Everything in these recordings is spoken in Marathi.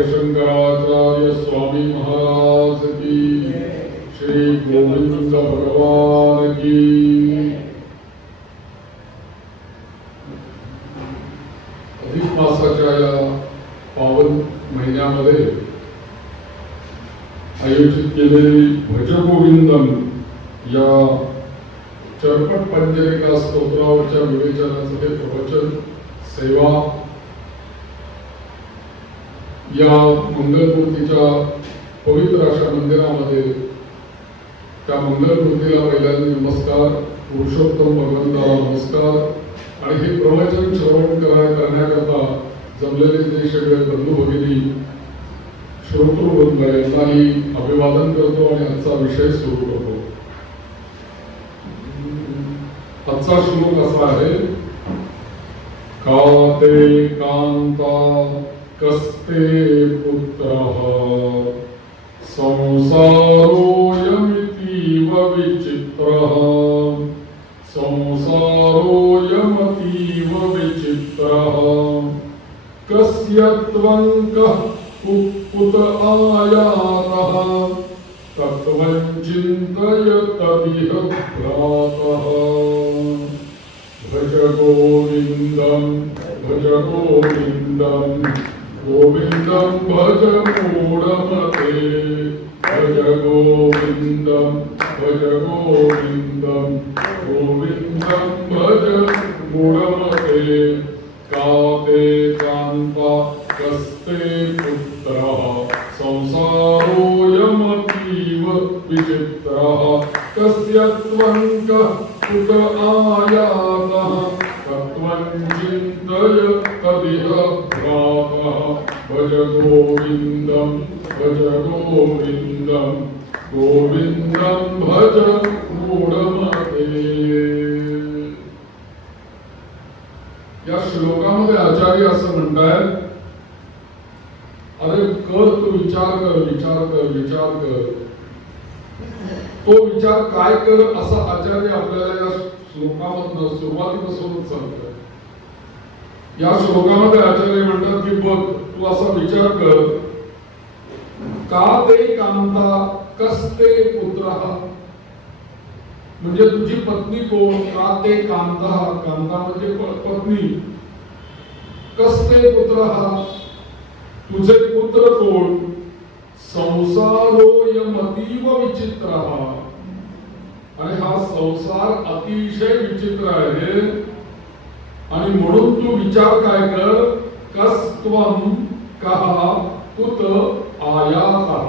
शंकराचार्य स्वामी महाराज की, श्री गोविंद भगवान की। अधिक मासाच्या या पावन महिन्यामध्ये आयोजित केलेली भज गोविंदम या चरपट पंजरिका स्तोत्रावरच्या विवेचनाचे हे प्रवचन सेवा या मंगलमूर्तीच्या पवित्र अशा मंदिरामध्ये त्या मंगलमूर्तीला पहिल्यांदा नमस्कार, पुरुषोत्तम भगवंताला नमस्कार आणि हे प्रवचन श्रवण करण्याकरता जमलेले जे सगळे बंधू भगिनी श्रोतृवृंद यांनाही अभिवादन करतो आणि आजचा विषय सुरू करतो। आजचा श्लोक असा आहे, काते कांता कस्ते पुत्रः संसारोऽयमितीव विचित्रः संसारोऽयमतीव विचित्रः कस्य त्वं कः कुत आयातः तत्त्वं चिन्तय तदिह भ्रातः। भज गोविन्दं भज गोविन्दं गोविन्दं भज मूढमते भज गोविन्दं भज गोविन्दं गोविन्दं भज मूढमते काते कान्ता कस्ते पुत्रः संसारोऽयमतीव विचित्रः कस्य त्वं कः कुत आयातः तत्त्वं चिन्तय तदिह भ्रातः। भज गोविन्दं भज गोविन्दं गोविन्दं भज मूढमते। या श्लोकामध्ये आचार्य असं म्हणतात, अरे कर तू विचार कर विचार कर विचार कर, तो विचार काय कर असा आचार्य आपल्याला या श्लोकामधनं सुरुवातीपासूनच सांगतात। या श्लोकामध्ये आचार्य म्हणतात की बघ तू असा विचार कर, का ते कांता कस्ते पुत्रः, म्हणजे तुझी पत्नी कोण, का ते कांता, कांता म्हणजे पत्नी, कस्ते पुत्रः तुझे पुत्र कोण, संसारोऽयमतीव विचित्रः, आणि हा संसार अतिशय विचित्र आहे आणि म्हणून तू विचार काय कर, कस्त्वं कः कुत आयातः,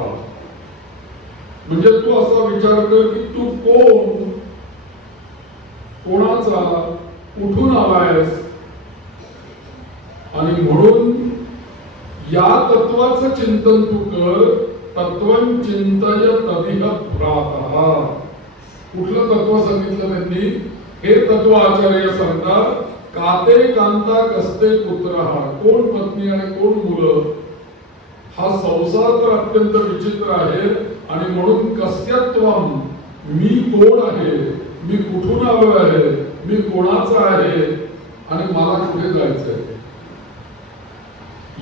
म्हणजे तू असा विचार कर की तू कोण, कोणाचा, कुठून आलायस, आणि म्हणून या तत्वाचं चिंतन तू कर। तत्वं चिंतय तदिह भ्रातः, कुठलं तत्व सांगितलं त्यांनी, हे तत्व आचार्य सांगतात, काते कांता कस्ते पुत्रः, कोण पत्नी आणि कोण मुलं, हा संसार तर अत्यंत विचित्र आहे आणि म्हणून कस्यत्वं, मी कोण आहे, मी कुठून आलो आहे, मी कोणाचा आहे आणि मला कुठे जायचंय,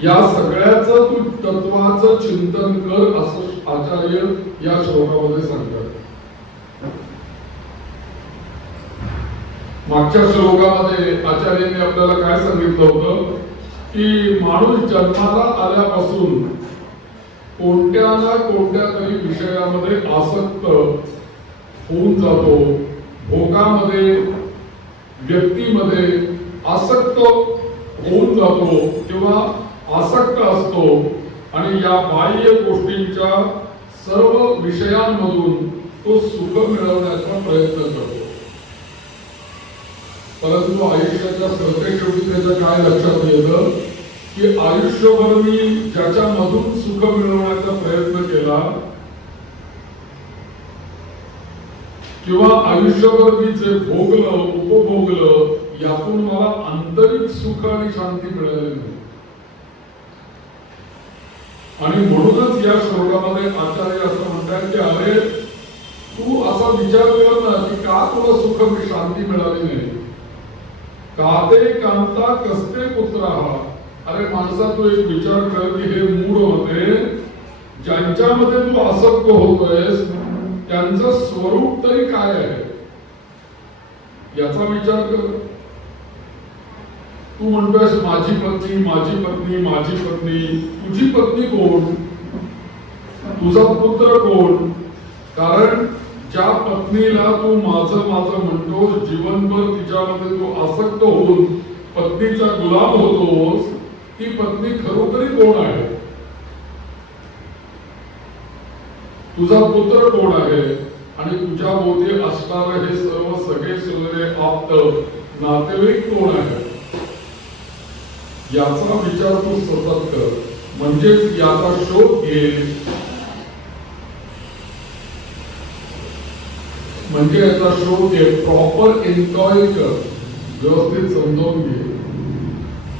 या सगळ्याचं तू तत्वाचं चिंतन कर असं आचार्य या श्लोकामध्ये सांगतात। मागच्या श्लोकामध्ये आचार्यांनी आपल्याला काय सांगितलं होतं की माणूस जन्माला आल्यापासून कोणत्या ना कोणत्या तरी विषयामध्ये आसक्त होऊन जातो, भोगामध्ये, व्यक्तीमध्ये आसक्त होऊन जातो किंवा आसक्त असतो आणि या बाह्य गोष्टींच्या सर्व विषयांमधून तो सुख मिळवण्याचा प्रयत्न करतो। परंतु आयुष्याच्या सरतेशेवटी त्याचं काय लक्षात येतं की आयुष्यभर मी ज्याच्यामधून सुख मिळवण्याचा प्रयत्न केला किंवा आयुष्यभर मी जे भोगलं उपभोगलं यातून मला आंतरिक सुख आणि शांती मिळाली नाही, आणि म्हणूनच या श्लोकामध्ये आचार्य असं म्हणतात की अरे तू असा विचार कर ना की का तुला सुख शांती मिळाली नाही, काते कांता कस्ते पुत्रः, अरे माणसा तू एक विचार कर की हे मूळ होते ज्यांच्यामध्ये तू आसक्त होतोयस त्यांचं स्वरूप तरी काय आहे याचा विचार कर. तू म्हणतोयस माझी पत्नी माझी पत्नी माझी पत्नी. तुझी पत्नी कोण? तुझा पुत्र कोण? कारण ज्या पत्नीला तू माझं माझं म्हणतोस जीवनभर तिच्यामध्ये तू आसक्त होऊन पत्नीचा गुलाम होतोस ती पत्नी खरोखरी कोण आहे? तुझा पुत्र कोण आहे? आणि तुझ्या भोवती असणारे हे सर्व सगळे सोयरे आप्त नातेवाईक कोण आहे? याचा विचार तू सतत कर. म्हणजेच याचा शोध घे. म्हणजे याचा शोध घे. प्रॉपर एन्जॉय कर. व्यवस्थित समजावून घे.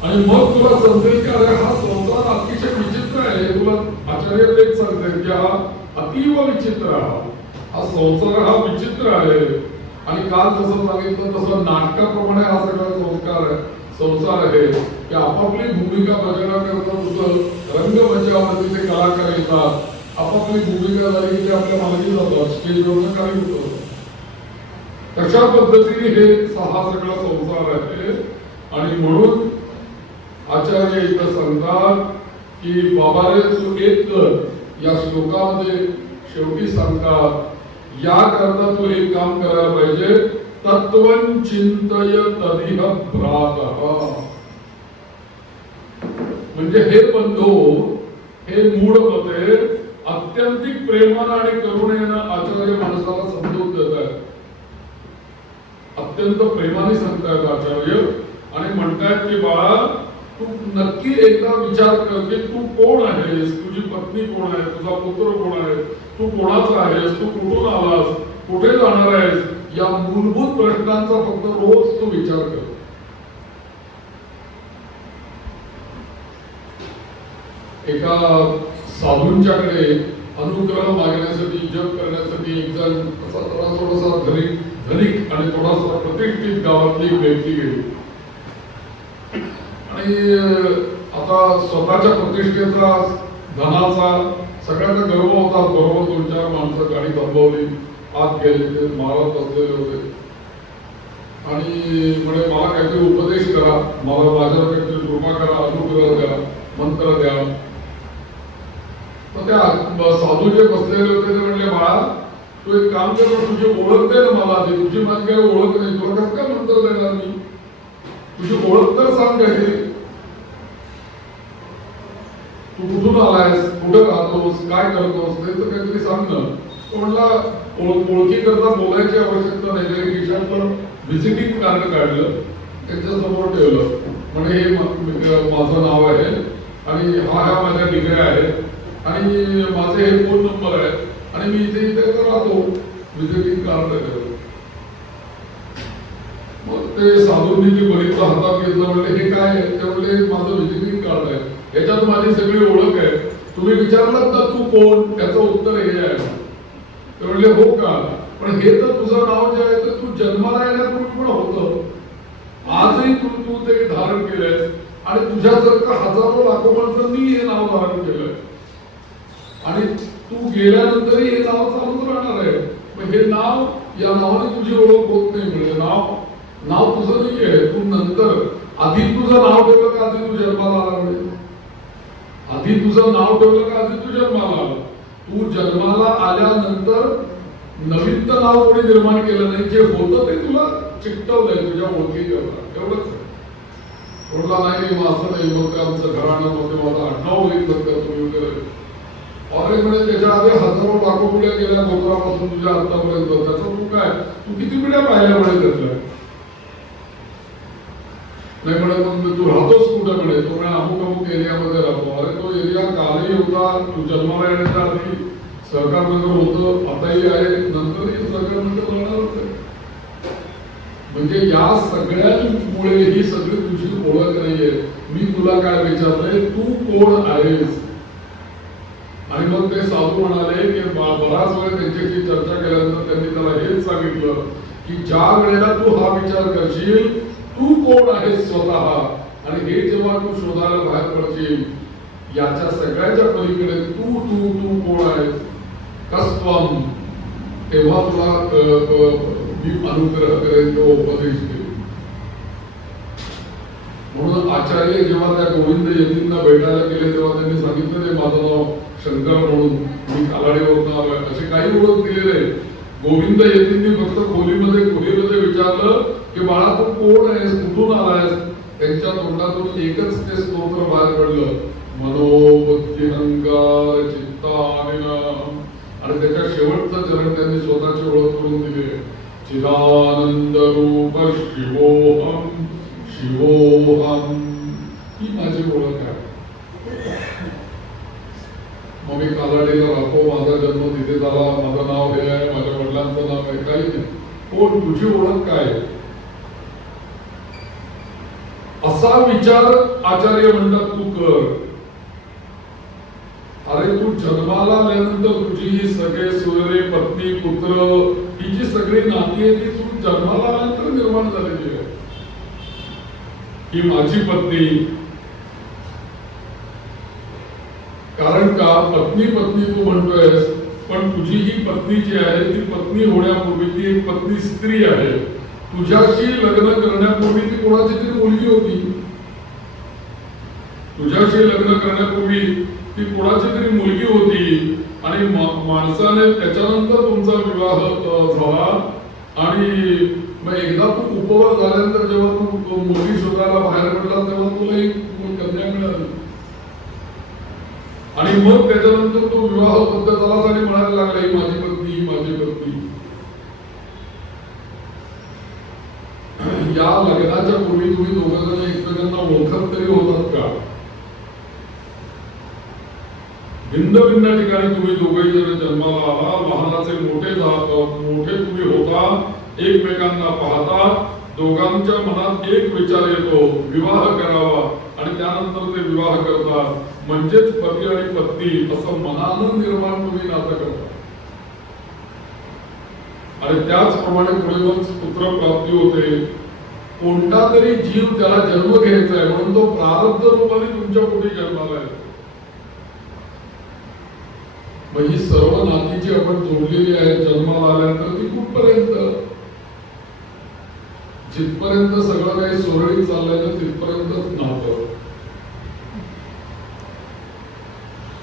आणि मग तुला समजेल की अरे हा संसार अतिशय विचित्र आहे. तुला आचार्य तेच सांगतात की हा अतीव विचित्र हा संसार हा विचित्र आहे. आणि काल जसं सांगितलं तसं नाटकाप्रमाणे हा सगळा संसार आहे की आपापली भूमिका बजावण्याकरता तुझं रंगमंचावरती ते कलाकार येतात. आपापली भूमिका झाली की ते आपल्या मागे जातात. स्टेजवरनं काही होतं. तशा पद्धतीने हे हा सगळा संसार आहे. आणि म्हणून आचार्य इथं सांगतात की बाबा रे तू एक कर. या श्लोकामध्ये शेवटी सांगतात या करता तू एक काम करायला पाहिजे. तत्वं चिंतय तदिह भ्रातः. म्हणजे हे बंधू हे मूळ मते अत्यंतिक प्रेमानं आणि करुणेनं आचार्य माणसाला समजून देत आहेत. अत्यंत प्रेमाने सांगतायत आचार्य आणि म्हणतायत की बाळा तू नक्की एकदा विचार कर की तू कोण आहेस? तुझी पत्नी कोण आहे? तुझा पुत्र कोण आहे? तू कोणाचा आहेस? तू कुठून आलास? कुठे जाणार आहेस? या मूलभूत प्रश्नांचा फक्त रोज तू विचार कर. एका साधूंच्याकडे अनुग्रह मागण्यासाठी जप करण्यासाठी एक जण थोडासा धनिक आणि थोडासा प्रतिष्ठित गावातली एक व्यक्ती गेली. आणि आता स्वतःच्या प्रतिष्ठेचा धनाचा सगळ्यांना गर्व होता. बरोबर 2-4 माणसं गाडी थांबवली. आत गेले. ते महाराज बसलेले होते आणि म्हणे मला काहीतरी उपदेश करा. मला माझ्यावर काहीतरी कृपा करा. अनुग्रह द्या. मंत्र द्या. तर त्या साधू जे बसलेले होते ते म्हणले बाळा तू एक काम कर. तुझी ओळख दे ना मला आधी. तुझी माझी काही ओळख नाही. तुला कसं काय मंत्र देणार मी? तुझी ओळख तर सांग काहीतरी. तू कुठून आलायस? कुठे राहतोस? काय करतोस? ते तर काहीतरी सांग ना. तो म्हणला ओळखी करता बोलायची आवश्यकता नाही. खिशातलं व्हिजिटिंग कार्ड काढलं त्यांच्या समोर ठेवलं. म्हणजे हे माझं नाव आहे आणि ह्या माझ्या डिग्र्या आहेत आणि माझे हे फोन नंबर आहेत आणि मी इथे इथे राहतो. व्हिजिटिंग कार्ड ठेवलं. मग ते साधूंनी ते बरीच हातात घेतलं. म्हणले हे काय आहे? ते म्हणले माझं व्हिजिटिंग कार्ड आहे. याच्यात माझी सगळी ओळख आहे. तुम्ही विचारलात ना तू कोण? त्याचं उत्तर हे आहे. ते म्हणले हो का? पण हे तर तुझं नाव जे आहे तर तू जन्माला येण्यापूर्वी पण होतं. आजही तू ते धारण केलंय आणि तुझ्यासारखं हजारो लाखो माणसांनी हे नाव धारण केलंय आणि तू गेल्यानंतरही हे नाव चालूच राहणार आहे. मग हे नाव या नावाने तुझी ओळख होत नाही. म्हणजे नाव तुझं नाही आहे. तू नंतर आधी तुझं नाव ठेवलं का आधी तू जन्माला आला? म्हणजे आधी तुझं नाव ठेवलं का आधी तू जन्माला आला? तू जन्माला आल्यानंतर नवीन तर नाव कोणी निर्माण केलं नाही. जे होतं ते तुला चिकटवलंय तुझ्या ओळखी करता. एवढंच आहे. कोणला नाही असं नाही. मग आमचं घराण्यामध्ये माझा आडनाव घेतलं का तुम्ही वगैरे अरे म्हणजे त्याच्या आधी हजारो लाखो पिढ्या गेल्या गोत्रापासून तुझ्या आतापर्यंत. त्याचं तू काय तू किती पिढ्या पाहिल्या म्हणे त्यातल्या? नाही म्हणे मग तू राहतोस कुठे? म्हणे तो म्हणे अमुक एरियामध्ये राहतो. अरे तो एरिया कालही होता. तू जन्माला येण्याच्या आधी सहकार नगर होतं. आताही आहे. नंतरही सहकार नगर राहणार होते. म्हणजे या सगळ्यांमुळे ही सगळी तुझी ओळख नाहीये. मी तुला काय विचारलंय तू कोण आहेस? आणि मग ते साधू म्हणाले की बराच वेळ त्यांच्याशी चर्चा केल्यानंतर त्यांनी त्याला हेच सांगितलं की ज्या वेळेला तू हा विचार करशील तू कोण आहेस स्वतः आणि हे जेव्हा तू शोधायला बाहेर पडशील, याच्या सगळ्याच्या पलीकडे तू तू तू कोण आहेस, कस्त्वम, तेव्हा तुला मी अनुग्रह करेन, तो उपदेश देईल. म्हणून आचार्य जेव्हा त्या गोविंद यतींना भेटायला गेले तेव्हा त्यांनी सांगितलं ते माझं नाव शंकर म्हणून, मी कालाडीवरून आलोय, असे काही ओळख दिले नाही. गोविंद यतींनी फक्त खोलीमध्ये विचारलं की बाळा तू कोण आहेस, कुठून आलायस. त्यांच्या तोंडातून एकच ते स्तोत्र बाहेर पडलं, मनोबुद्धिहंकार चित्तानिनम. आणि त्याच्या शेवटचं चरण त्यांनी स्वतःची ओळख करून दिली, चिदानंद रूप शिवोहम शिवोहम. ही माझी ओळख आहे. मग मी कालाडीला राहतो, माझा जन्म तिथे झाला, माझं नाव हे आहे, माझ्या वडिलांचं नाव आहे, काही नाही. कोण, तुझी ओळख काय? असा विचार आचार्य म्हणतात तू कर. अरे तू जन्माला आल्यानंतर तुझी ही सगळे सोयरे, पत्नी, पुत्र, ही जी सगळी नाती आहे ती तू जन्माला आल्यानंतर निर्माण झालेली आहे. ही माझी पत्नी, कारण का पत्नी पत्नी तू म्हणतोयस, पण तुझी ही पत्नी जी आहे ती पत्नी होण्यापूर्वी ती एक पत्नी स्त्री आहे. तुझ्याशी लग्न करण्यापूर्वी ती कोणाची तरी मुलगी होती. तुझ्याशी लग्न करण्यापूर्वी ती कोणाची तरी मुलगी होती आणि माणसाने त्याच्यानंतर तुमचा विवाह झाला. आणि मग एकदा तू उपवर झाल्यानंतर जेव्हा तू मुलगी शोधायला बाहेर पडला तेव्हा तुला एक कन्या मिळाली. आणि मग त्याच्यानंतर तो विवाह पद्धत झाला आणि म्हणायला लागला ही माझी पत्नी, ही माझी पत्नी. या लग्नाच्या पूर्वी तुम्ही दोघं जण एकमेकांना ओळखत तरी होतात का? भिन्न भिन्न ठिकाणी तुम्ही दोघेही जण जन्माला आला, लहानाचे मोठे तुम्ही होता, एकमेकांना पाहता, दोघांच्या मनात एक विचार येतो, विवाह करावा, आणि त्यानंतर ते विवाह करतात. म्हणजेच पती आणि पत्नी असं मनानं निर्माण तुम्ही नातं करता. आणि त्याचप्रमाणे पुढे मग पुत्र प्राप्ती होते. कोणता तरी जीव त्याला जन्म घ्यायचा आहे म्हणून तो प्रारब्ध रूपाने तुमच्या पोटी जन्माला आहे. मग ही सर्व नाती जी आपण जोडलेली आहेत जन्माला आल्यानंतर ती कुठपर्यंत, जिथपर्यंत सगळं काही सुरळीत चाललंय ना तिथपर्यंतच नातं.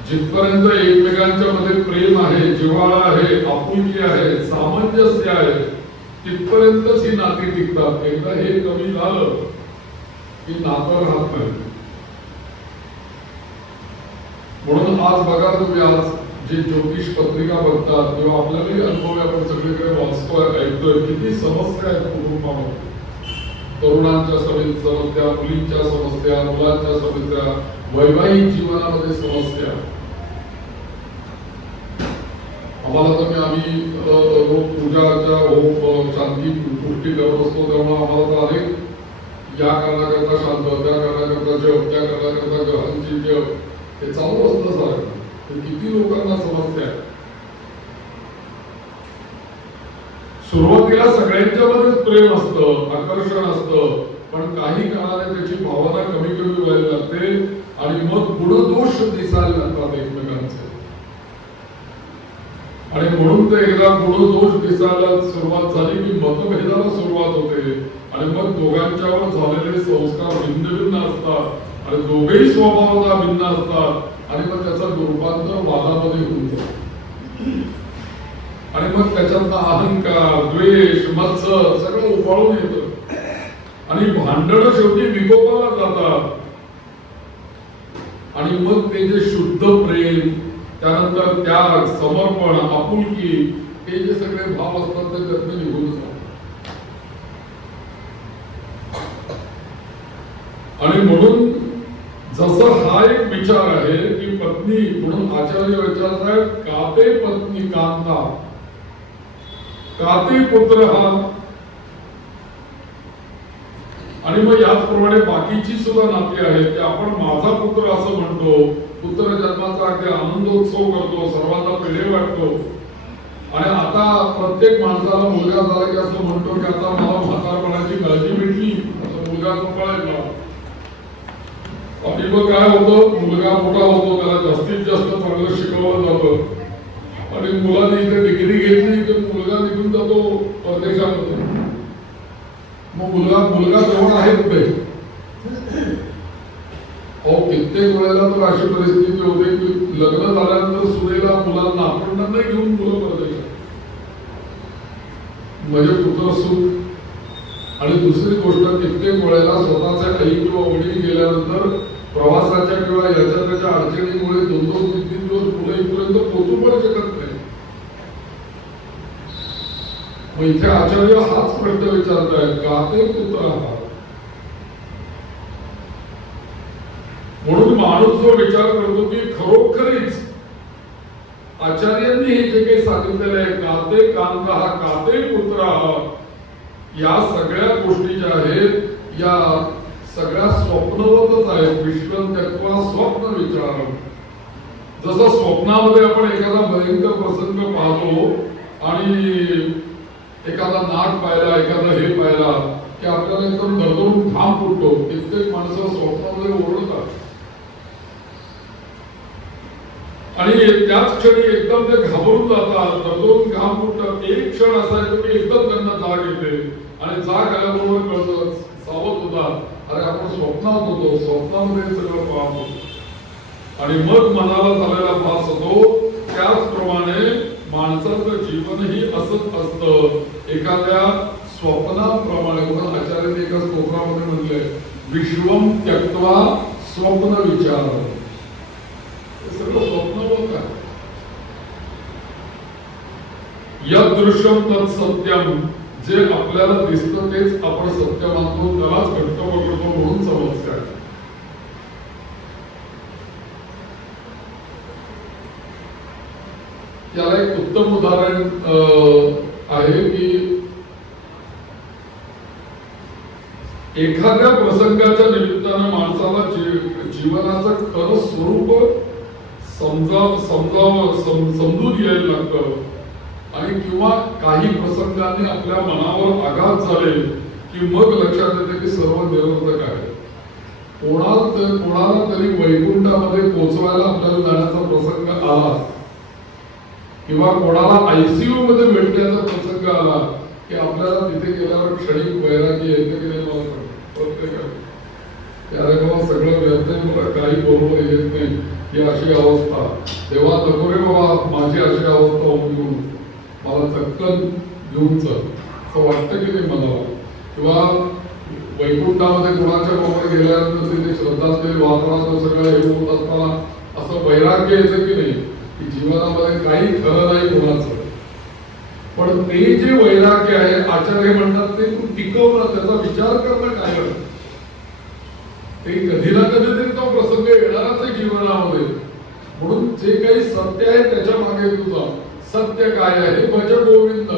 जिथपर्यंत एकमेकांच्या मध्ये प्रेम आहे, जिव्हाळा आहे, आपुलकी आहे, सामंजस्य आहे, तिथपर्यंतच ही नाती टिकतात. एकदा हे कमी झालं की नातं राहत नाही. म्हणून आज बघा तुम्ही, आज जे ज्योतिष पत्रिका बघतात किंवा आपल्यालाही अनुभव आपण सगळीकडे वाचतोय, ऐकतोय, किती समस्या आहेत कुटुंबामध्ये. तरुणांच्या समस्या, मुलींच्या समस्या, मुलांच्या समस्या, वैवाहिक जीवनामध्ये समस्या. आम्हाला तर आम्ही रोज पूजाच्या होम शांती गोष्टी करत असतो तेव्हा आम्हाला तर अनेक या करण्याकरता शांत, त्या करण्याकरता जप, त्या करण्याकरता ग्रहांची जप, हे चालू असतं सारखं. किती लोकांना समस्या आहे. सुरुवातीला सगळ्यांच्या मध्येच प्रेम असतं, आकर्षण असतं, पण काही काळाने त्याची भावना कमी कमी व्हायला लागते आणि मग गुणदोष दिसायला लागतात एकमेकांचे. आणि म्हणून ते एकदा गुणदोष दिसायला सुरुवात झाली की मतभेदाला सुरुवात होते आणि मग दोघांच्यावर झालेले संस्कार भिन्न भिन्न असतात आणि दोघेही स्वभावता भिन्न असतात आणि मग त्याचं रूपांतर वादामध्ये होऊन जातं. आणि मग त्याच्यातला अहंकार, द्वेष, मत्सर सगळं उफाळून येतं आणि भांडणं शेवटी विकोपाला जातात. आणि मग ते जे शुद्ध प्रेम, त्यानंतर त्याग, समर्पण, आपुलकी, हे जे सगळे भाव असतात ते त्यातनं निघून जातात. आणि म्हणून जसं हा एक विचार आहे की पत्नी, म्हणून आचार्य विचारत आहेत, काते पत्नी कांता, काते पुत्र हा. आणि मग याचप्रमाणे बाकीची सुद्धा नाती आहेत की आपण माझा पुत्र असं म्हणतो, पुत्र जन्माचा अगदी आनंदोत्सव करतो, सर्वांना पेढे वाटतो. आणि आता प्रत्येक माणसाला मुलगा झाला की असं म्हणतो की आता मला म्हातारपणाची काळजी भेटली, असं मुलगा झोपाळायला. आणि मग काय होतं, मुलगा मोठा होतो, त्याला जास्तीत जास्त चांगलं शिकवलं जातं आणि मुलाने इथे डिग्री घेतली तर मुलगा निघून जातो परदेशामध्ये. मग मुलगा जवळ आहेत ते. अहो कित्येक वेळेला तर अशी परिस्थिती होते की लग्न झाल्यानंतर सुनेला मुलांना आपण नाही घेऊन मुलं परदेशात, म्हणजे पुत्र सुख. आणि दुसरी गोष्ट, कित्येक वेळेला स्वतःच्या आई किंवा वडील गेल्यानंतर प्रवासाच्या किंवा याच्या त्याच्या अडचणीमुळे 2-2-3-3 दिवस मुलं इथपर्यंत पोहोचू पण शकत नाही. मग इथे आचार्य हाच प्रश्न विचारतायत, गाते पुत्र आहात. म्हणून माणूस जो विचार करतो की खरोखरीच आचार्यांनी हे जे काही सांगितलेलं आहे, गाते कांता हा गाते पुत्र आहात, या सगळ्या गोष्टी ज्या आहेत या सगळ्या स्वप्नवतच आहेत. विश्वं त्यक्त्वा स्वप्न विचार. जसं स्वप्नामध्ये आपण एखादा भयंकर प्रसंग पाहतो आणि एखादा नाग पाहिला, एखादा हे पाहिला की आपल्याला एकदम दरदरून घाम फुटतो. कित्येक माणसं स्वप्नामध्ये ओरडतात आणि त्याच क्षणी एकदम ते घाबरून जातात, दरदरून घाम फुटतात. एक क्षण असा आहे की एकदम त्यांना जाग येते आणि जाग आल्याबरोबर कळतं, सावध होतात, अरे आपण स्वप्नात होतो, स्वप्नामध्ये सगळं पाहत होतो. आणि मग मनाला झालेला भास होतो. त्याचप्रमाणे माणसाचं जीवनही असंच असतं, एखाद्या स्वप्नाप्रमाणे. म्हणून आचार्यांनी एका स्तोत्रामध्ये म्हणले, विश्वं त्यक्त्वा स्वप्न विचार. सगळं स्वप्नवत आहे. यदृश्यम तत्सत्यम, जे आपल्याला दिसतं तेच आपण सत्य मानतो, त्यालाच घट्ट पकडतो म्हणून समजतं. याला एक उत्तम उदाहरण आहे की एखाद्या प्रसंगाच्या निमित्तानं माणसाला जीवनाचं खरं स्वरूप समजून यायला लागतं. आणि किंवा काही प्रसंगांनी आपल्या मनावर आघात झाले की मग लक्षात येते की सर्व निरर्थक आहे. कोणाला तरी वैकुंठामध्ये पोहोचवायला आपल्याला जाण्याचा प्रसंग आला किंवा कोणाला आयसीयू मध्ये भेटण्याचा प्रसंग आला की आपल्याला तिथे गेल्यावर क्षणिक वैराग्य येते की नाही मला प्रत्येकाला. त्याला बाबा सगळं व्यर्थ, मला काही बरोबर येत नाही, ही अशी अवस्था. तेव्हा नको रे बाबा माझी अशी अवस्था होऊन मला चक्कन घेऊन चल असं वाटतं की नाही मला. किंवा वैकुंठामध्ये कोणाच्या बाबा गेल्यानंतर तिथे श्रद्धांजली वापराचं सगळं हे होत असताना असं वैराग्य येतं की नाही की जीवनामध्ये काही खरं नाही कोणाचं. पण ते जे वैराग्य आहे, आचार्य म्हणतात ते तू टिकवणं, त्याचा विचार करणं काय, ते कधी ना कधीतरी तो प्रसंग येणारच आहे जीवनामध्ये. म्हणून जे काही सत्य आहे त्याच्या मागे तुझा सत्य काय आहे, भज गोविंद.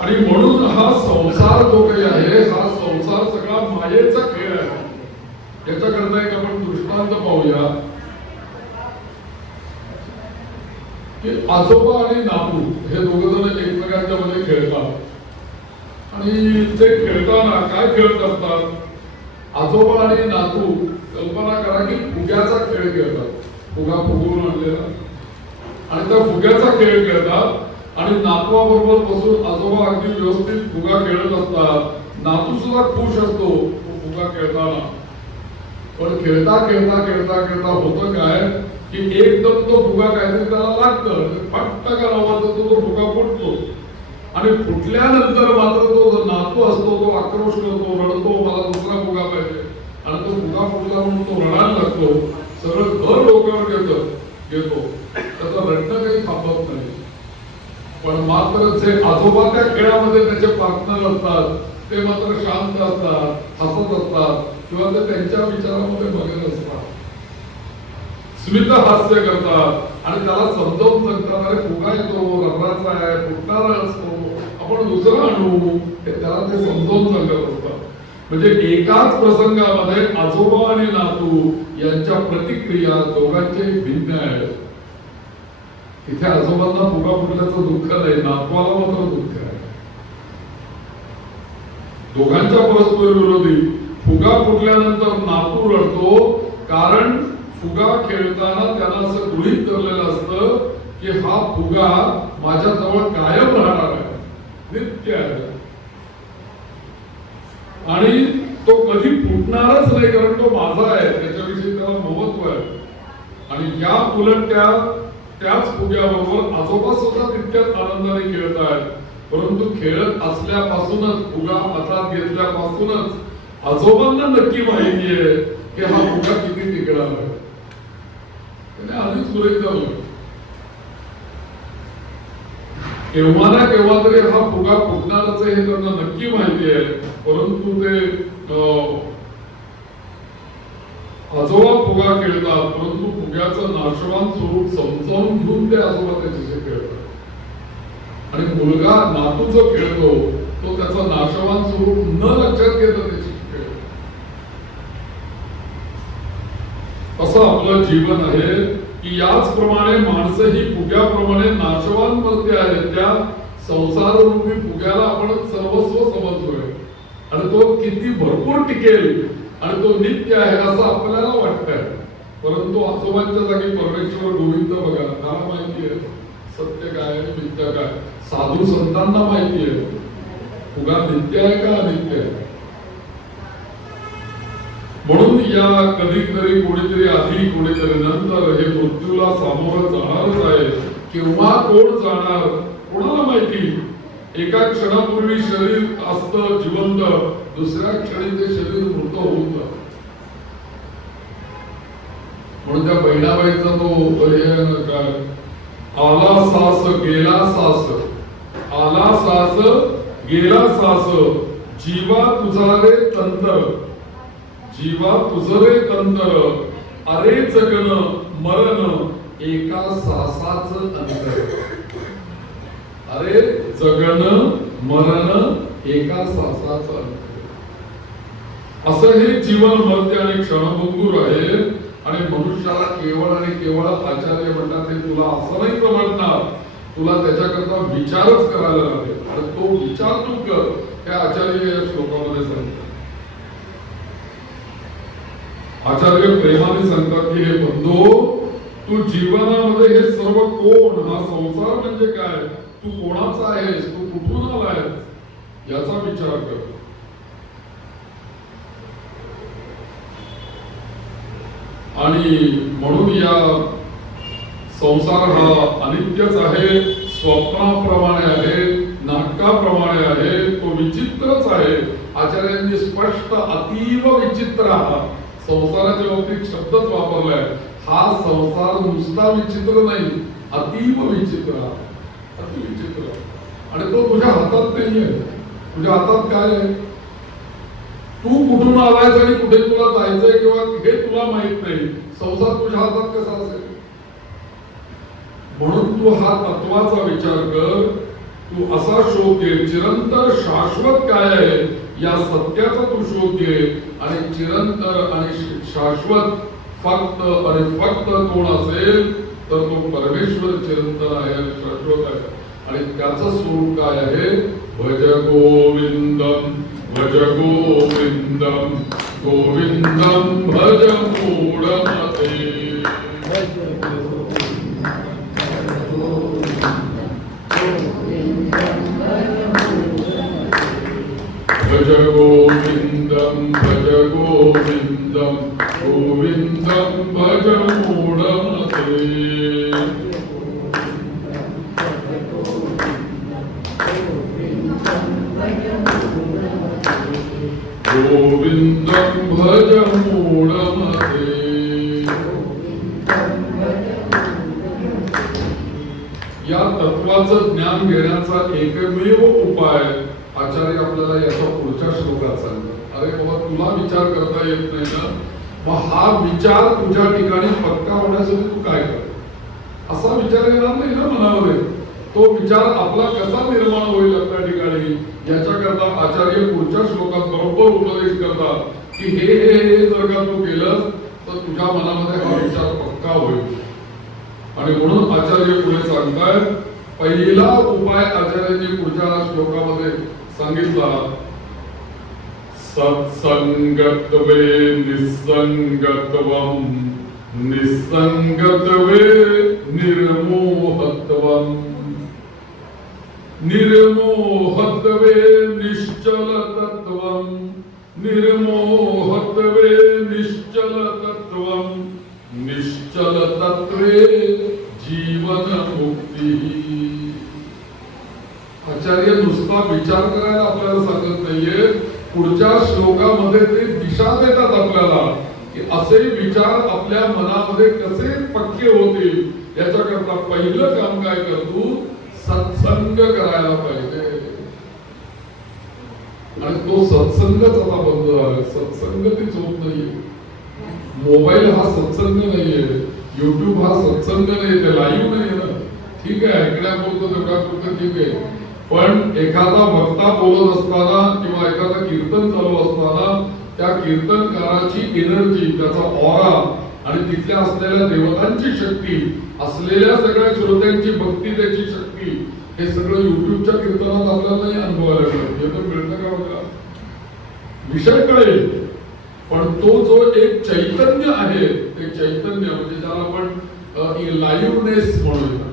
आणि म्हणून हा संसार जो काही आहे, हा संसार सगळा मायेचा खेळ आहे. याच्याकरता एक आपण दृष्टांत पाहूया की आजोबा आणि नातू हे दोघ जण एकमेकांच्या मध्ये खेळतात. आणि ते खेळताना काय खेळत असतात, आजोबा आणि नातू कल्पना करा की फुग्याचा खेळ खेळतात. फुगा फुगवून आणलेला आणि त्या फुग्याचा खेळ खेळतात. आणि नातवाबरोबर बसून आजोबा अगदी व्यवस्थित फुगा खेळत असतात. नातू सुद्धा खुश असतो फुगा खेळताना. पण खेळता खेळता खेळता खेळता होतं काय की एकदम तो फुगा काहीतरी त्याला लागतं, फटका करावा तर तो फुगा फुटतो. आणि फुटल्यानंतर मात्र तो जो नातू असतो तो आक्रोश करतो, रडतो, मला दुसरा फुगा पाहिजे. आणि तो फुगा फुटला म्हणून तो रडायला लागतो. सगळं घर डोक्यावर घेतो. त्याचं रडणं काही थांबत नाही. पण मात्र जे आजोबा त्या खेळामध्ये त्याचे पार्टनर असतात ते मात्र शांत असतात, हसत असतात किंवा ते त्यांच्या विचारामध्ये मग्न असतात, स्मित हास्य करतात आणि त्याला समजावून सांगतात, अरे फुगा येतो, रबराचा आहे, फुटणारा असतो, आपण दुसरं आणू, हे त्याला ते समजावून सांगत असतात. म्हणजे एकाच प्रसंगामध्ये आजोबा आणि नातू यांच्या प्रतिक्रिया दोघांचे भिन्न आहेत. इथे आजोबांना फुगा फुटल्याचं दुःख नाही, नातवाला मात्र दुःख आहे. दोघांच्या परस्पर विरोधी. फुगा फुटल्यानंतर नातू रडतो, कारण फुगा खेळताना त्याला असं गृहीत धरलेलं असतं की हा फुगा माझ्या जवळ कायम राहणार आहे, नित्य आहे, आणि तो कधी फुटणारच नाही, कारण तो माझा आहे, त्याच्याविषयी त्याला महत्व आहे. आणि या उलटत्या त्याच फुग्याबरोबर आजोबा सुद्धा तितक्याच आनंदाने खेळत आहेत, परंतु खेळत असल्यापासूनच, फुगा हातात घेतल्यापासूनच आजोबांना नक्की माहिती आहे की हा फुगा किती टिकणार आहे. त्याने आधीच गृहीत धरलं. केव्हा ना केव्हा तरी हा फुगा फुटणारच आहे हे त्यांना नक्की माहिती आहे, परंतु ते आजोबा फुगा खेळतात, परंतु फुग्याचं नाशवान स्वरूप समजावून घेऊन ते आजोबा त्याच्याशी खेळतात. आणि मुलगा नातू जो खेळतो तो त्याचं नाशवान स्वरूप न लक्षात घेता त्याची खेळतो. असं आपलं जीवन आहे की याचप्रमाणे माणसं ही फुग्याप्रमाणे नाशवान मर्त्य आहेत. त्या संसार रूपी फुग्याला आपण सर्वस्व समजतोय आणि तो किती भरपूर टिकेल आणि तो नित्य आहे असं आपल्याला वाटतंय, परंतु आजोबांच्या जागी परमेश्वर गोविंद बघा, त्याला माहिती आहे सत्य काय मिथ्या काय. साधू संतांना माहिती आहे फुगा नित्य आहे का अनित्य आहे. म्हणून या कधीतरी कोणीतरी आधी कोणीतरी नंतर हे मृत्यूला सामोरं जाणारच आहे. केव्हा कोण जाणार कोणाला माहिती. एका क्षणापूर्वी शरीर असतं जिवंत, दुसऱ्या क्षणी ते शरीर मृत होऊन जातं. म्हणून त्या बहिणाबाईचा तो काय, आला सास गेला सास, आला सास गेला सास, जीवा तुझा रे तंतर, जीवा तुझ रे तंतर, अरे जगन मरण एका सासाच अंतर. अरे जगन मरण एका सासाच अंतर. असं हे जीवन मर्त्य आणि क्षणभंगूर आहे. आणि मनुष्याला केवळ आणि केवळ आचार्य म्हणतात हे तुला असं नाही समजणार, तुला त्याच्याकरता विचारच करायला लागेल. आणि तो विचार तू कर, त्या आचार्य या श्लोकामध्ये सांगतात. आचार्य प्रेमाने सांगतात की हे बंधू, तू जीवनामध्ये हे सर्व कोण, हा संसार म्हणजे काय, तू कोणाचा आहेस, तू कुठून आलायस याचा विचार कर. आणि म्हणून या संसार हा अनित्यच आहे, स्वप्नाप्रमाणे आहे, नाटकाप्रमाणे आहे, तो विचित्रच आहे. आचार्यांनी स्पष्ट अतीव विचित्र हा संसाराच्या बाबतीत शब्दच वापरलाय. हा संसार नुसता विचित्र नाही, अतीव विचित्र, अतिविचित्र. आणि तो तुझ्या हातात नाहीये. तुझ्या हातात काय आहे, तू कुठून आलायस आणि कुठे तुला जायचंय किंवा हे तुला माहित नाही. संसार तुझ्या हातात कसा असेल. म्हणून तू हा तत्वाचा विचार कर. तू असा शोध घे, चिरंतर शाश्वत काय आहे या सत्याचा तू शोध घे. आणि चिरंतर आणि शाश्वत फक्त आणि फक्त कोण असेल तर तो परमेश्वर चिरंतर आहे आणि शाश्वत आहे. आणि त्याचं स्वरूप काय आहे, भज गोविंदम भज गोविंदम गोविंदम भज मूढमते. भज गोविंदम भज गोविंदम गोविंदम भज मूढमते. गोविंदम भज मूढमते. या तत्वाचं ज्ञान घेण्याचा एकमेव उपाय आचार्य आपल्याला याच्या पुढच्या श्लोकात सांगतात. अरे बाबा, तुला विचार करता येत नाही ना, मग हा विचार तुझ्या ठिकाणी पक्का होण्यासाठी तू काय कर. असा विचार येणार नाही ना मनामध्ये. तो विचार आपला कसा निर्माण होईल आपल्या ठिकाणी याच्याकरता आचार्य पुढच्या श्लोकात बरोबर उपदेश करतात की हे जर का तू केलं तर तुझ्या मनामध्ये हा विचार पक्का होईल. आणि म्हणून आचार्य पुढे सांगतायत, पहिला उपाय आचार्यांनी पुढच्या श्लोकामध्ये सांगितला सत्संगत्वे निस्संगत्वम निस्संगत्वे निर्मोहत्वम निर्मोहत्वे निश्चलतत्वम निर्मोहत्वे निश्चलतत्वम निश्चलतत्वे जीवन मुक्ती. आचार्य नुसता विचार करायला आपल्याला सांगत नाहीये, पुढच्या श्लोकामध्ये ते दिशा देतात आपल्याला की असे विचार आपल्या मनामध्ये कसे पक्के होतील. याच्याकरता पहिलं काम काय करतो, सत्संग करायला पाहिजे. आणि तो सत्संगच आता बंद झाला. सत्संगतीच होत नाहीये. मोबाईल हा सत्संग नाहीये, युट्यूब हा सत्संग नाही, ते लाईव्ह नाहीये ना. ठीक आहे, ऐकण्यापुरतं जगापुरतं ठीक आहे, पण एखादा वक्ता बोलत असताना किंवा एखादा कीर्तन चालू असताना त्या कीर्तनकाराची एनर्जी, त्याचा ऑरा आणि तिथल्या असलेल्या देवतांची शक्ती, असलेल्या सगळ्या श्रोत्यांची भक्ती, त्याची शक्ती, हे सगळं युट्यूबच्या कीर्तनात आपल्याला नाही अनुभवायला मिळत. हे तर मिळतं का बघा, विषय कळेल, पण तो जो एक चैतन्य आहे, ते चैतन्य म्हणजे ज्याला आपण लाईव्हनेस म्हणूया,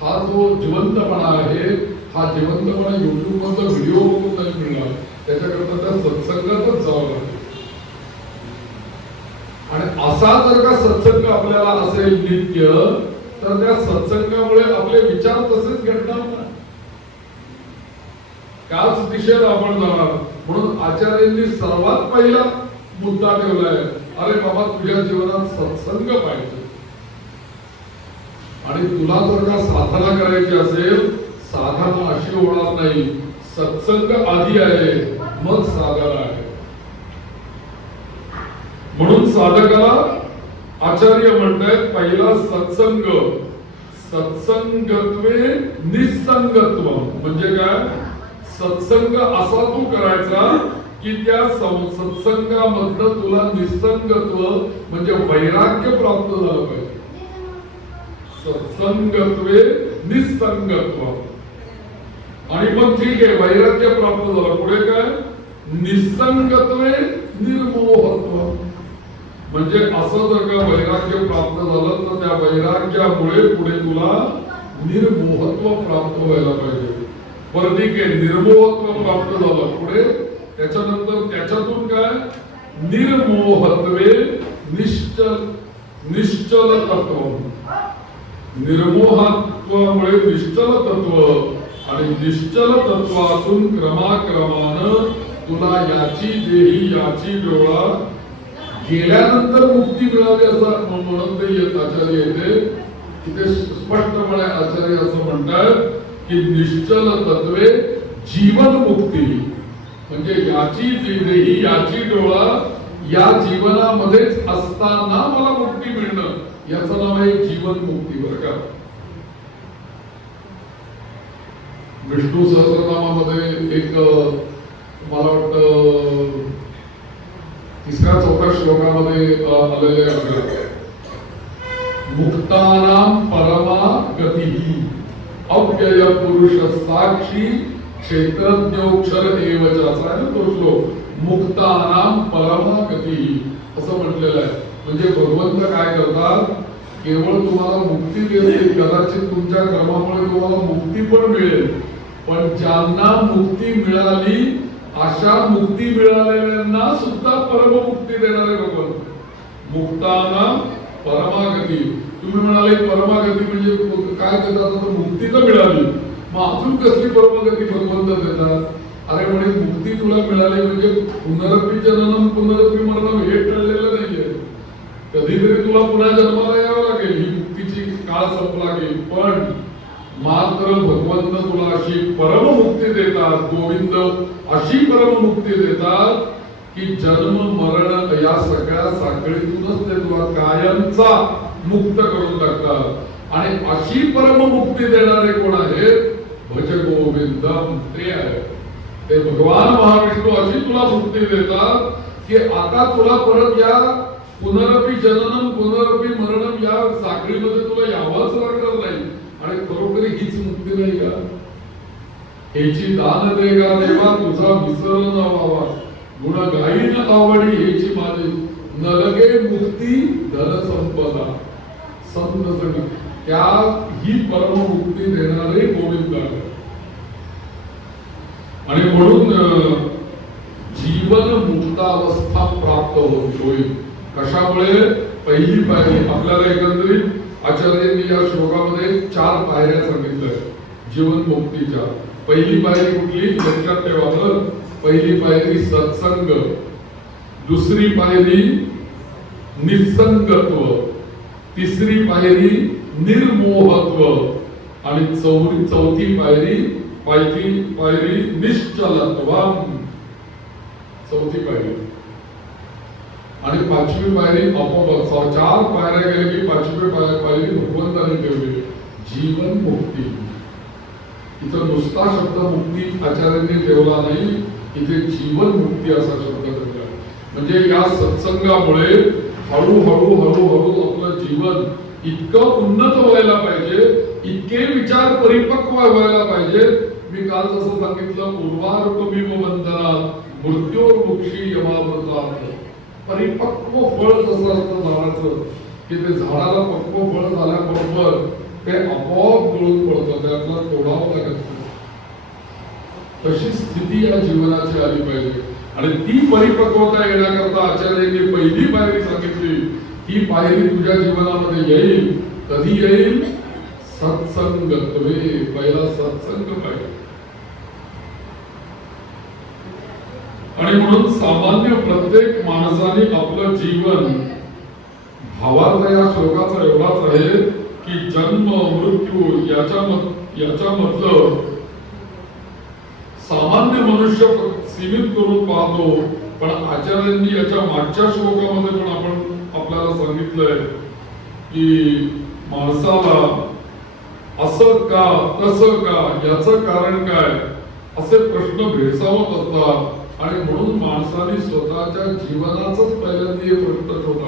हा जो जिवंतपणा आहे, हा जिवंतपणा युट्यूब मधला व्हिडिओ बघून नाही मिळणार. त्याच्याकरता त्या सत्संगातच जावं लागेल. आणि असा जर का सत्संग आपल्याला असेल नित्य, तर त्या सत्संगामुळे आपले विचार तसेच घडणार नाही, त्याच दिशेला आपण जाणार. म्हणून आचार्यांनी सर्वात पहिला मुद्दा ठेवलाय, अरे बाबा तुझ्या जीवनात सत्संग पाहिजे. आणि तुला जर का साधना करायची असेल, साधना अशी होणार नाही, सत्संग आधी आहे मग साधना आहे. म्हणून साधकाला आचार्य म्हणतात पहिला सत्संग, सत्संगत्वे निस्संगत्व. म्हणजे काय, सत्संग असा तू करायचा की त्या सत्संगामधनं तुला निस्संगत्व म्हणजे वैराग्य प्राप्त झालं पाहिजे. सत्संगत्वे निस्संगत्व. आणि मग ठीक आहे, वैराग्य प्राप्त झालं, पुढे काय, निस्संगत्वे निर्मोहत्व. म्हणजे असं जर का वैराग्य प्राप्त झालं तर त्या वैराग्यामुळे पुढे तुला निर्मोहत्व प्राप्त व्हायला पाहिजे. बरं ठीक आहे, निर्मोहत्व प्राप्त झालं, पुढे त्याच्यानंतर त्याच्यातून काय, निर्मोहत्वे निश्चल तत्व. निर्मोहत्वामुळे निश्चल तत्व, आणि निश्चल तत्वातून क्रमाक्रमानं तुला याची देही याची डोळा गेल्यानंतर मुक्ती मिळावी असं म्हणत येत आचार्य येते. तिथे स्पष्टपणे आचार्य असं म्हणतात की निश्चल तत्वे जीवन मुक्ती. म्हणजे याची देही याची डोळा या जीवनामध्येच असताना मला मुक्ती मिळणं, याचं नाव आहे जीवन मुक्ती. बरं का, विष्णू सहस्रनामामध्ये एक मला वाटतं 3-4 श्लोकामध्ये आलेले आहे, मुक्तानां परमा गतिः अव्यय पुरुष साक्षी क्षेत्रज्ञोक्षर एवच. असा आहे ना तो श्लोक, मुक्तानां परमा गतिः असं म्हटलेलं आहे. म्हणजे भगवंत काय करतात, केवळ तुम्हाला मुक्ती देते, कदाचित तुमच्या कर्मामुळे तुम्हाला मुक्ती पण मिळेल, पण ज्यांना मुक्ती मिळाली अशा मुक्ती मिळालेल्यांना सुद्धा परममुक्ती देणारे भगवंत. मुक्तानां परमागती. तुम्ही म्हणाले परमागती म्हणजे काय देतात, तर मुक्ती तर मिळाली, मग अजून कसली परमगती भगवंत देतात. अरे म्हणे मुक्ती तुला मिळाली म्हणजे पुनरपी जननम पुनरपी मरणम हे टळलेलं नाहीये. कधीतरी तुला पुन्हा जन्माला यावं लागेल, ही मुक्तीची काळ संपला की, पण मात्र भगवंत तुला अशी परममुक्ती देतात, गोविंद अशी परममुक्ती देतात की जन्म मरण या सगळ्या साखळीतूनच ते तुला कायमचा मुक्त करून टाकतात. आणि अशी परममुक्ती देणारे कोण आहेत, भज गोविंदम, ते आहे. ते भगवान महाविष्णू अशी तुला मुक्ती देतात की आता तुला परत या पुनरपी जननम पुनरपी मरणम या साखळीमध्ये तुला यावंच लागणार नाही. आणि खरोखर हीच मुक्ती नाही का, ह्याची दान दे का देवा, तुझा विसर न व्हावा. गुण गाईन आवडी हेची माझी नलगे मुक्ती धन संपदा संत सगळी त्या ही परममुक्ती देणारे गोविंद आहे. आणि म्हणून जीवन मुक्तावस्था प्राप्त होईल. कशामुळे? पहिली पायरी आपल्याला एकंदरीत आचार्यांनी या श्लोकामध्ये 4 पायऱ्या सांगितल्या जीवन मुक्तीच्या. पहिली पायरी कुठली? लक्षात ठेवा. पहिली पायरी सत्संग, दुसरी पायरी निसंगत्व, तिसरी पायरी निर्मोहत्व आणि चौथी पायरी निश्चलत्व. चौथी पायरी आणि 5वी पायरी अपगत. 4 पायऱ्या गेल्या की 5वी पायरी भगवंताने ठेवली जीवन मुक्ती. इथं नुसता शब्द मुक्ती आचार्यांनी ठेवला नाही, इथे जीवन मुक्ती असा शब्द ठेवला. म्हणजे या सत्संगामुळे हळूहळू आपलं जीवन इतकं उन्नत व्हायला पाहिजे, इतके विचार परिपक्व व्हायला पाहिजे. मी काल जसं सांगितलं, उर्वारुकमिव बंधनात मृत्योर्मुक्षी यमामृतात. परिपक्व फळ जसं असतं झाडाचं, की ते झाडाला पक्व फळ झाल्याबरोबर ते आपोआप गळून पडतं, त्यातला तोडावं लागत नाही. तशी स्थिती या जीवनाची आली पाहिजे. आणि ती परिपक्वता येण्याकरता आचार्यांनी पहिली पायरी सांगितली. ही पायरी तुझ्या जीवनामध्ये येईल. कधी येईल? सत्संगत्वे. पहिला सत्संग पाहिजे. आणि म्हणून सामान्य प्रत्येक माणसाने आपलं जीवन, भावार्थ या श्लोकाचा एवढाच आहे की जन्म मृत्यू याच्यामधलं सामान्य मनुष्य सीमित करून पाहतो. पण आचार्यांनी याच्या मागच्या श्लोकामध्ये पण आपल्याला सांगितलंय की माणसाला असं का तसं का याचं कारण काय असे प्रश्न भेडसावत असतात. आणि म्हणून माणसाने स्वतःच्या जीवनाचाच पहिल्यांदा हे प्रश्न ठेवला.